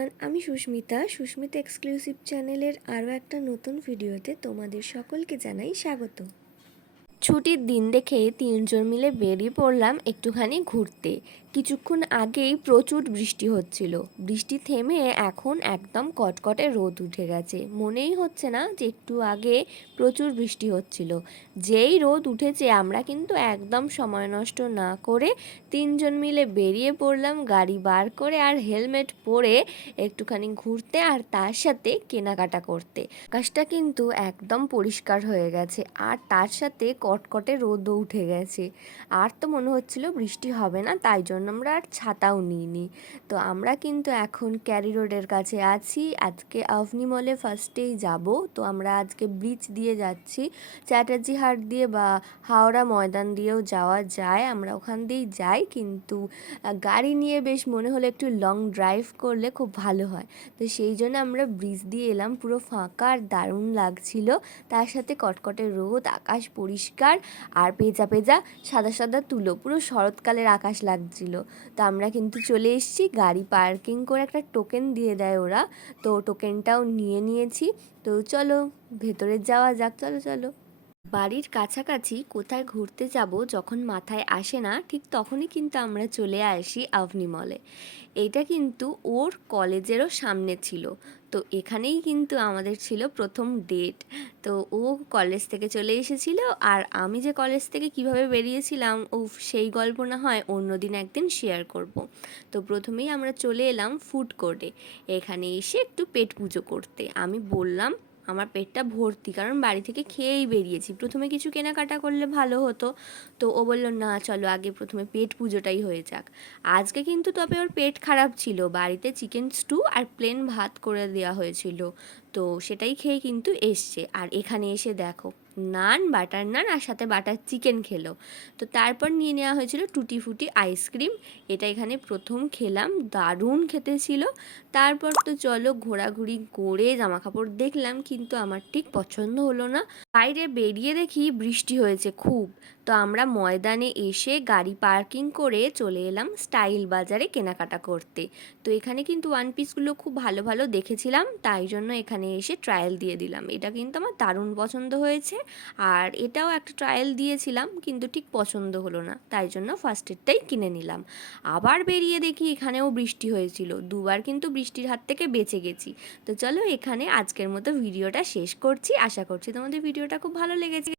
Everyone, আমি Susmita exclusive চ্যানেলের আরও একটা নতুন ভিডিওতে তোমাদের সকলকে জানাই স্বাগত। ছুটির দিন দেখে তিনজন মিলে বেরিয়ে পড়লাম একটুখানি ঘুরতে। কিছুক্ষণ আগেই প্রচুর বৃষ্টি হচ্ছিল, বৃষ্টি থেমে এখন একদম কটকটে রোদ উঠে গেছে। মনেই হচ্ছে না যে একটু আগে প্রচুর বৃষ্টি হচ্ছিল। যেই রোদ উঠেছে আমরা কিন্তু একদম সময় নষ্ট না করে তিনজন মিলে বেরিয়ে পড়লাম গাড়ি বার করে আর হেলমেট পরে একটুখানি ঘুরতে আর তার সাথে কেনাকাটা করতে। আকাশটা কিন্তু একদম পরিষ্কার হয়ে গেছে আর তার সাথে কটকটে রোদও উঠে গেছে। আর তো মনে হচ্ছিল বৃষ্টি হবে না, তাই জন্য আমরা আর ছাতাও নিইনি। তো আমরা কিন্তু এখন ক্যারি রোডের কাছে আছি। আজকে আভনি মলে ফার্স্টেই যাব। তো আমরা আজকে ব্রিজ দিয়ে যাচ্ছি, চ্যাটার্জি হাট দিয়ে বা হাওড়া ময়দান দিয়েও যাওয়া যায়, আমরা ওখান দিয়েই যাই। কিন্তু গাড়ি নিয়ে বেশ মনে হলো একটু লং ড্রাইভ করলে খুব ভালো হয়। তো সেই জন্য আমরা ব্রিজ দিয়ে এলাম, পুরো ফাঁকা আর দারুণ লাগছিল। তার সাথে কটকটে রোদ, আকাশ পরিষ্কার আর পেঁজা পেঁজা সাদা সাদা তুলো, পুরো শরৎকালের আকাশ লাগছিল। তো আমরা কিন্তু চলে এসেছি, গাড়ি পার্কিং করে একটা টোকেন দিয়ে দেয় ওরা, তো টোকেনটাও নিয়ে নিয়েছি। তো চলো ভেতরে যাওয়া যাক, চলো চলো। বাড়ির কাছাকাছি কোথায় ঘুরতে যাব যখন মাথায় আসে না, ঠিক তখনই কিন্তু আমরা চলে আসি আভনি মলে। এইটা কিন্তু ওর কলেজেরও সামনে ছিল। তো এখানেই কিন্তু আমাদের ছিল প্রথম ডেট। তো ও কলেজ থেকে চলে এসেছিল আর আমি যে কলেজ থেকে কিভাবে বেরিয়েছিলাম ও সেই গল্প না হয় অন্যদিন একদিন শেয়ার করব। তো প্রথমেই আমরা চলে এলাম ফুড কোর্টে, এখানে এসে একটু পেট পুজো করতে। আমি বললাম আমার পেটটা ভর্তি, কারণ বাড়ি থেকে খেয়েই বেরিয়েছি, প্রথমে কিছু কেনাকাটা করলে ভালো হতো। তো ও বলল না চলো আগে প্রথমে পেট পুজোটাই হয়ে যাক। আজকে কিন্তু তবে ওর পেট খারাপ ছিল, বাড়িতে চিকেন স্টু আর প্লেন ভাত করে দেওয়া হয়েছিল, তো সেটাই খেয়ে কিন্তু এসছে। আর এখানে এসে দেখো নান, বাটার নান আর সাথে বাটার চিকেন খেলো। তো তারপর নিয়ে নেওয়া হয়েছিল টুটি ফুটি আইসক্রিম, এটা এখানে প্রথম খেলাম, দারুণ খেতে ছিল। তারপর তো চলো ঘোরাঘুরি করে জামা কাপড় দেখলাম, কিন্তু আমার ঠিক পছন্দ হলো না। বাইরে বেরিয়ে দেখি বৃষ্টি হয়েছে খুব। তো আমরা ময়দানে এসে গাড়ি পার্কিং করে চলে এলাম স্টাইল বাজারে কেনাকাটা করতে। তো এখানে কিন্তু ওয়ান পিসগুলো খুব ভালো ভালো দেখেছিলাম, তাই জন্য এখানে এসে ট্রায়াল দিয়ে দিলাম। এটা কিন্তু আমার দারুণ পছন্দ হয়েছে। আর এটাও একটা ট্রায়াল দিয়েছিলাম, কিন্তু ঠিক পছন্দ হলো না, তাই জন্য ফার্স্টেরটাই কিনে নিলাম। আবার বেরিয়ে দেখি এখানেও বৃষ্টি হয়েছিল, দুবার কিন্তু বৃষ্টির হাত থেকে বেঁচে গেছি। তো চলো এখানে আজকের মতো ভিডিওটা শেষ করছি, আশা করছি তোমাদের ভিডিওটা খুব ভালো লেগেছে।